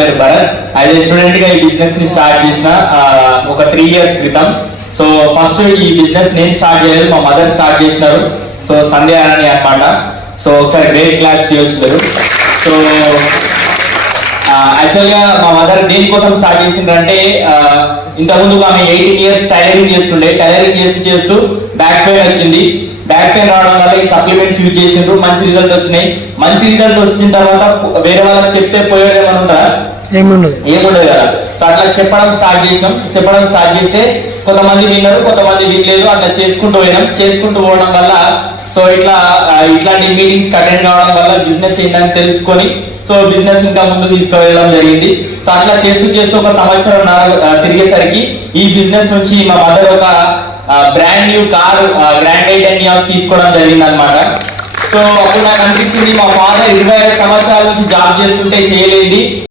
పేరు భరత్ యాజ్ స్టూడెంట్గా ఈ బిజినెస్ని స్టార్ట్ చేసిన ఒక త్రీ ఇయర్స్ క్రితం. సో ఫస్ట్ ఈ బిజినెస్ నేను స్టార్ట్ చేయలేదు మా మదర్ స్టార్ట్ చేసినారు. సో సంధ్య అని అన్నమాట. సో ఒకసారి గ్రేట్ క్లాస్ చేయొచ్చు సో యాక్చువల్గా మా మదర్ దేనికోసం స్టార్ట్ చేసిందంటే ఇంతకుముందు ఆమె ఎయిటీన్ ఇయర్స్ టైలరింగ్ చేస్తుండే. టైలరింగ్ చేస్తూ చేస్తూ బ్యాక్ పెయిన్ వచ్చింది. బ్యాక్ పెయిన్ రావడం వల్ల ఈ సప్లిమెంట్స్ యూజ్ చేసిండ్రు. మంచి రిజల్ట్ వచ్చినాయి. మంచి రిజల్ట్ వచ్చిన తర్వాత వేరే వాళ్ళకి చెప్తే పోయేది ఏముండదు. ఏముండదు కదా? సో అట్లా చెప్పడం స్టార్ట్ చేసినాం. చెప్పడం స్టార్ట్ చేస్తే కొంతమంది విన్నారు కొంతమంది వినలేదు. అట్లా చేసుకుంటూ పోయినాం. చేసుకుంటూ పోవడం వల్ల సో ఇట్లా ఇట్లాంటి మీటింగ్స్ అటెండ్ కావడం వల్ల బిజినెస్ ఏంటని తెలుసుకొని సో బిజినెస్ ఇంకా ముందు తీసుకువెళ్ళడం జరిగింది. సో అట్లా చేస్తూ చేస్తూ ఒక సంవత్సరం తిరిగేసరికి ఈ బిజినెస్ నుంచి మా మదర్ ఒక brand new car Grand i ten తీసుకోవడం జరిగింది అనమాట సో అప్పుడు నాకు అనిపించింది మా ఫాదర్ ఇరవై ఐదు సంవత్సరాల నుంచి జాబ్ చేస్తుంటే చేయలేదు.